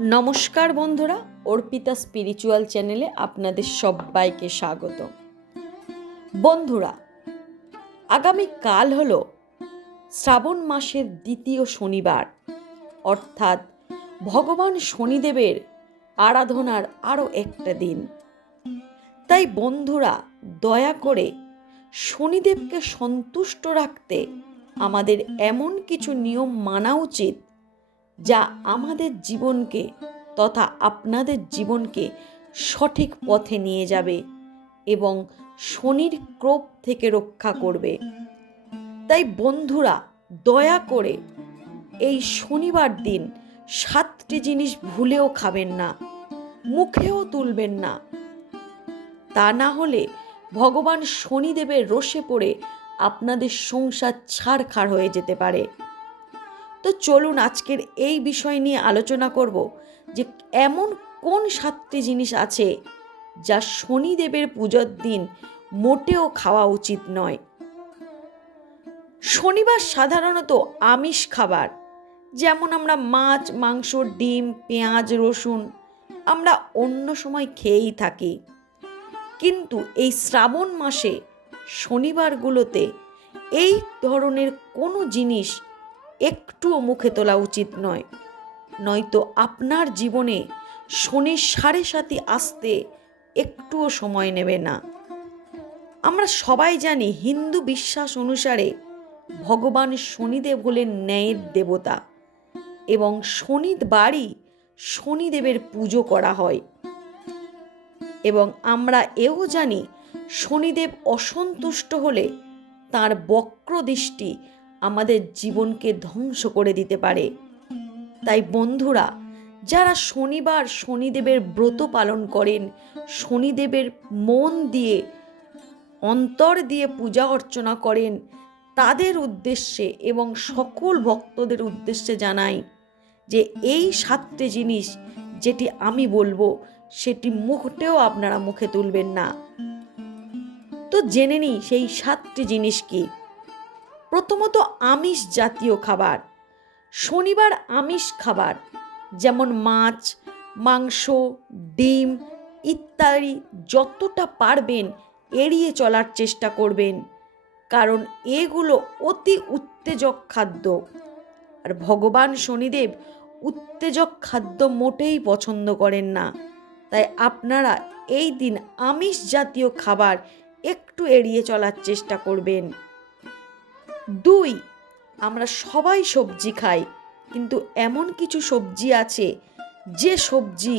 নমস্কার বন্ধুরা, অর্পিতা স্পিরিচুয়াল চ্যানেলে আপনাদের সবাইকে স্বাগত। বন্ধুরা, আগামী কাল হলো শ্রাবণ মাসের দ্বিতীয় শনিবার, অর্থাৎ ভগবান শনিদেবের আরাধনার আরও একটা দিন। তাই বন্ধুরা, দয়া করে শনিদেবকে সন্তুষ্ট রাখতে আমাদের এমন কিছু নিয়ম মানা উচিত যা আমাদের জীবনকে তথা আপনাদের জীবনকে সঠিক পথে নিয়ে যাবে এবং শনির ক্রোধ থেকে রক্ষা করবে। তাই বন্ধুরা, দয়া করে এই শনিবার দিন 7টি জিনিস ভুলেও খাবেন না, মুখেও তুলবেন না। তা না হলে ভগবান শনিদেবের রোষে পড়ে আপনাদের সংসার ছাড়খাড় হয়ে যেতে পারে। তো চলুন আজকের এই বিষয় নিয়ে আলোচনা করব যে এমন কোন 7টি জিনিস আছে যা শনিদেবের পুজোর দিন মোটেও খাওয়া উচিত নয়। শনিবার সাধারণত আমিষ খাবার, যেমন আমরা মাছ, মাংস, ডিম, পেঁয়াজ, রসুন আমরা অন্য সময় খেয়েই থাকি, কিন্তু এই শ্রাবণ মাসে শনিবারগুলোতে এই ধরনের কোনো জিনিস একটুও মুখে তোলা উচিত নয়, নয়তো আপনার জীবনে শনির 7.5 আসতে একটুও সময় নেবে না। আমরা সবাই জানি হিন্দু বিশ্বাস অনুসারে ভগবান শনিদেব হলেন ন্যায়ের দেবতা এবং শনিবারই শনিদেবের পুজো করা হয়। এবং আমরা এও জানি শনিদেব অসন্তুষ্ট হলে তার বক্র দৃষ্টি আমাদের জীবনকে ধ্বংস করে দিতে পারে। তাই বন্ধুরা, যারা শনিবার শনিদেবের ব্রত পালন করেন, শনিদেবের মন দিয়ে অন্তর দিয়ে পূজা অর্চনা করেন, তাদের উদ্দেশ্যে এবং সকল ভক্তদের উদ্দেশ্যে জানাই যে এই 7টি জিনিস যেটি আমি বলবো সেটি মোটেও আপনারা মুখে তুলবেন না। তো জেনে নিই সেই 7টি জিনিস কি। প্রথমত, আমিষ জাতীয় খাবার। শনিবার আমিষ খাবার যেমন মাছ, মাংস, ডিম ইত্যাদি যতটা পারবেন এড়িয়ে চলার চেষ্টা করবেন, কারণ এগুলো অতি উত্তেজক খাদ্য, আর ভগবান শনিদেব উত্তেজক খাদ্য মোটেই পছন্দ করেন না। তাই আপনারা এই দিন আমিষ জাতীয় খাবার একটু এড়িয়ে চলার চেষ্টা করবেন। 2, আমরা সবাই সবজি খাই, কিন্তু এমন কিছু সবজি আছে যে সবজি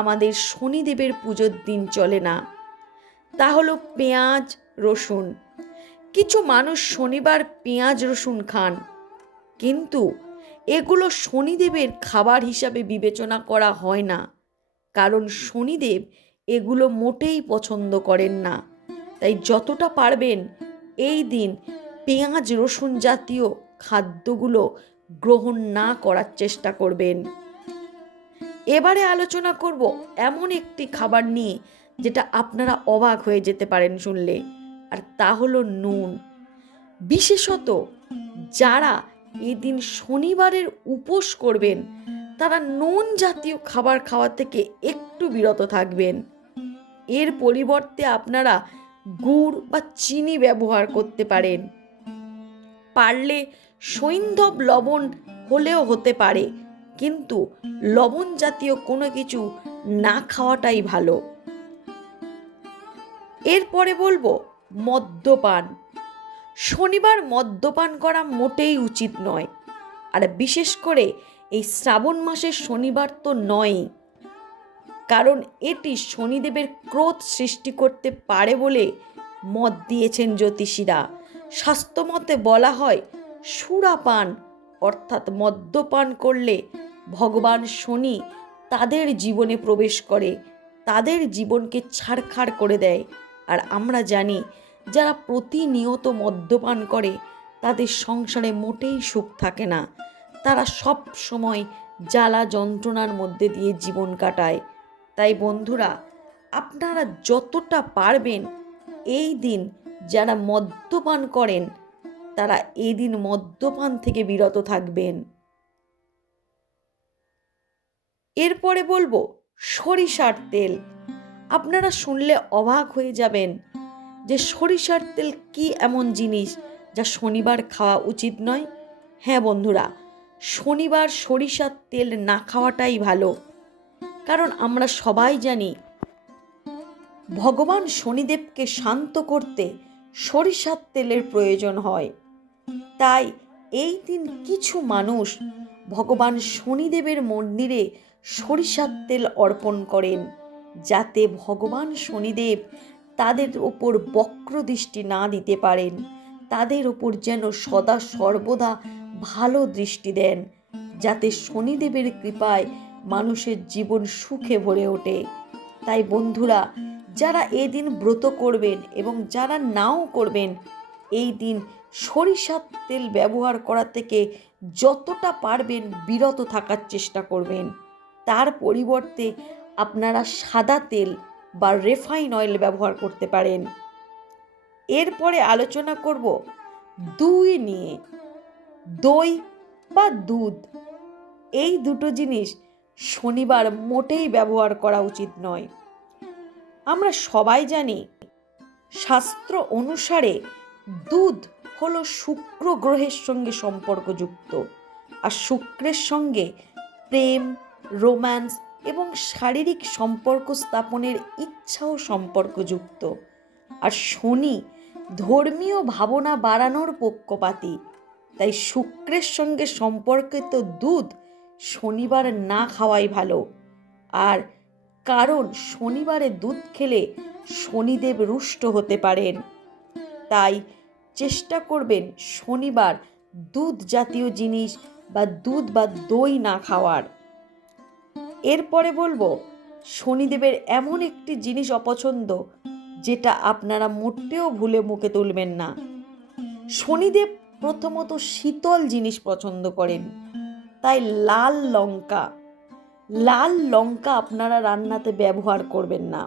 আমাদের শনিদেবের পুজোর দিন চলে না। তা হলো পেঁয়াজ, রসুন। কিছু মানুষ শনিবার পেঁয়াজ রসুন খান, কিন্তু এগুলো শনিদেবের খাবার হিসাবে বিবেচনা করা হয় না, কারণ শনিদেব এগুলো মোটেই পছন্দ করেন না। তাই যতটা পারবেন এই দিন পেঁয়াজ রসুন জাতীয় খাদ্যগুলো গ্রহণ না করার চেষ্টা করবেন। এবারে আলোচনা করব এমন একটি খাবার নিয়ে যেটা আপনারা অবাক হয়ে যেতে পারেন শুনলে, আর তা হলো নুন। বিশেষত যারা এদিন শনিবারের উপোস করবেন তারা নুন জাতীয় খাবার খাওয়া থেকে একটু বিরত থাকবেন। এর পরিবর্তে আপনারা গুড় বা চিনি ব্যবহার করতে পারেন। পারলে সৈন্ধব লবণ হলেও হতে পারে, কিন্তু লবণ জাতীয় কোনো কিছু না খাওয়াটাই ভালো। এরপরে বলবো মদ্যপান। শনিবার মদ্যপান করা মোটেই উচিত নয়, আর বিশেষ করে এই শ্রাবণ মাসের শনিবার তো নয়ই, কারণ এটি শনিদেবের ক্রোধ সৃষ্টি করতে পারে বলে মত দিয়েছেন জ্যোতিষীরা। শাস্ত্রমতে বলা হয় সুরাপান অর্থাৎ মদ্যপান করলে ভগবান শনি তাদের জীবনে প্রবেশ করে, তাদের জীবনকে ছাড়খাড় করে দেয়। আর আমরা জানি যারা প্রতিনিয়ত মদ্যপান করে তাদের সংসারে মোটেই সুখ থাকে না, তারা সব সময় জ্বালা যন্ত্রণার মধ্যে দিয়ে জীবন কাটায়। তাই বন্ধুরা, আপনারা যতটা পারবেন এই দিন যারা মদ্যপান করেন তারা এই দিন মদ্যপান থেকে বিরত থাকবেন। এরপরে বলবো সরিষার তেল। আপনারা শুনলে অবাক হয়ে যাবেন যে সরিষার তেল কি এমন জিনিস যা শনিবার খাওয়া উচিত নয়। হ্যাঁ বন্ধুরা, শনিবার সরিষার তেল না খাওয়াটাই ভালো। কারণ আমরা সবাই জানি ভগবান শনিদেবকে শান্ত করতে সরিষার তেলের প্রয়োজন হয়। তাই এই দিন কিছু মানুষ ভগবান শনিদেবের মন্দিরে সরিষার তেল অর্পণ করেন, যাতে ভগবান শনিদেব তাদের ওপর বক্র দৃষ্টি না দিতে পারেন, তাদের ওপর যেন সদা সর্বদা ভালো দৃষ্টি দেন, যাতে শনিদেবের কৃপায় মানুষের জীবন সুখে ভরে ওঠে। তাই বন্ধুরা, যারা এই দিন ব্রত করবেন এবং যারা নাও করবেন, এই দিন সরিষার তেল ব্যবহার করা থেকে যতটা পারবেন বিরত থাকার চেষ্টা করবেন। তার পরিবর্তে আপনারা সাদা তেল বা রিফাইন অয়েল ব্যবহার করতে পারেন। এরপরে আলোচনা করব দই নিয়ে। দই বা দুধ, এই দুটো জিনিস শনিবার মোটেই ব্যবহার করা উচিত নয়। আমরা সবাই জানি শাস্ত্র অনুসারে দুধ হলো শুক্র গ্রহের সঙ্গে সম্পর্কযুক্ত, আর শুক্রের সঙ্গে প্রেম, রোম্যান্স এবং শারীরিক সম্পর্ক স্থাপনের ইচ্ছাও সম্পর্কযুক্ত। আর শনি ধর্মীয় ভাবনা বাড়ানোর পক্ষপাতী। তাই শুক্রের সঙ্গে সম্পর্কিত দুধ শনিবার না খাওয়াই ভালো। আর কারণ শনিবারে দুধ খেলে শনিদেব রুষ্ট হতে পারেন। তাই চেষ্টা করবেন শনিবার দুধ জাতীয় জিনিস বা দুধ বা দই না খাওয়ার। এরপরে বলবো শনিদেবের এমন একটি জিনিস অপছন্দ যেটা আপনারা মোটেও ভুলে মুখে তুলবেন না। শনিদেব প্রথমত শীতল জিনিস পছন্দ করেন। তাই লাল লঙ্কা আপনারা রান্নাতে ব্যবহার করবেন না।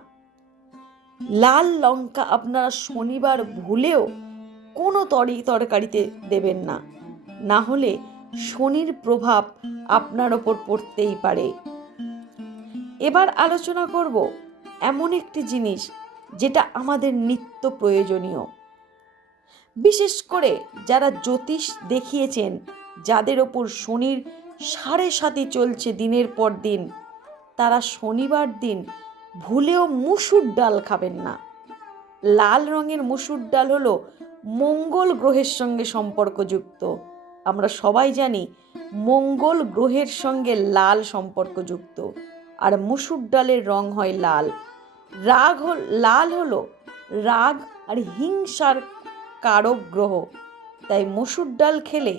লাল লঙ্কা আপনারা শনিবার ভুলেও কোনো তরকারিতে দেবেন না, না হলে শনির প্রভাব আপনার ওপর পড়তেই পারে। এবার আলোচনা করব এমন একটি জিনিস যেটা আমাদের নিত্য প্রয়োজনীয়। বিশেষ করে যারা জ্যোতিষ দেখিয়েছেন, যাদের ওপর শনির 7.5 চলছে দিনের পর দিন, তারা শনিবার দিন ভুলেও মুসুর ডাল খাবেন না। লাল রঙের মুসুর ডাল হলো মঙ্গল গ্রহের সঙ্গে সম্পর্কযুক্ত। আমরা সবাই জানি মঙ্গল গ্রহের সঙ্গে লাল সম্পর্কযুক্ত, আর মুসুর ডালের রং হয় লাল। লাল হলো রাগ আর হিংসার কারক গ্রহ। তাই মসুর ডাল খেলে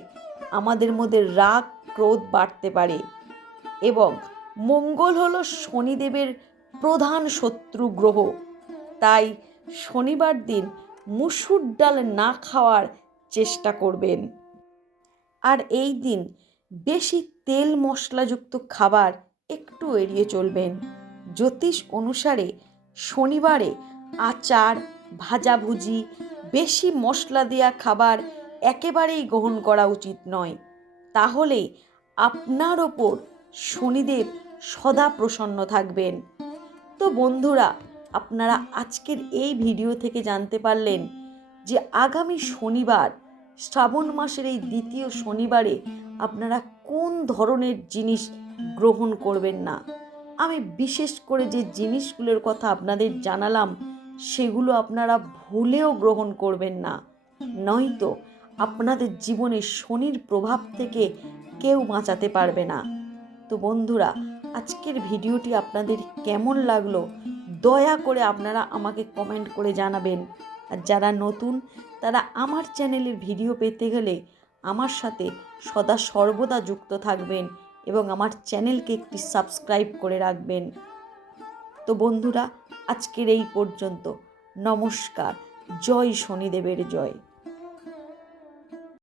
আমাদের মধ্যে রাগ ক্রোধ বাড়তে পারে। এবং মঙ্গল হলো শনিদেবের প্রধান শত্রু গ্রহ। তাই শনিবার দিন মুসুর ডাল না খাওয়ার চেষ্টা করবেন। আর এই দিন বেশি তেল মশলাযুক্ত খাবার একটু এড়িয়ে চলবেন। জ্যোতিষ অনুসারে শনিবারে আচার, ভাজাভুজি, বেশি মশলা দেওয়া খাবার একেবারেই গ্রহণ করা উচিত নয়। তাহলে আপনার ওপর শনিদেব সদা প্রসন্ন থাকবেন। তো বন্ধুরা, আপনারা আজকের এই ভিডিও থেকে জানতে পারলেন যে আগামী শনিবার, শ্রাবণ মাসের এই দ্বিতীয় শনিবারে আপনারা কোন ধরনের জিনিস গ্রহণ করবেন না। আমি বিশেষ করে যে জিনিসগুলোর কথা আপনাদের জানালাম, সেগুলো আপনারা ভুলেও গ্রহণ করবেন না, নয়তো আপনাদের জীবনে শনির প্রভাব থেকে কেউ বাঁচাতে পারবে না। তো বন্ধুরা, আজকের ভিডিওটি আপনাদের কেমন লাগলো দয়া করে আপনারা আমাকে কমেন্ট করে জানাবেন। আর যারা নতুন, তারা আমার চ্যানেলের ভিডিও পেতে গেলে আমার সাথে সদা সর্বদা যুক্ত থাকবেন এবং আমার চ্যানেলকে একটি সাবস্ক্রাইব করে রাখবেন। তো বন্ধুরা, আজকের এই পর্যন্ত। নমস্কার। জয় শনিদেবের জয়।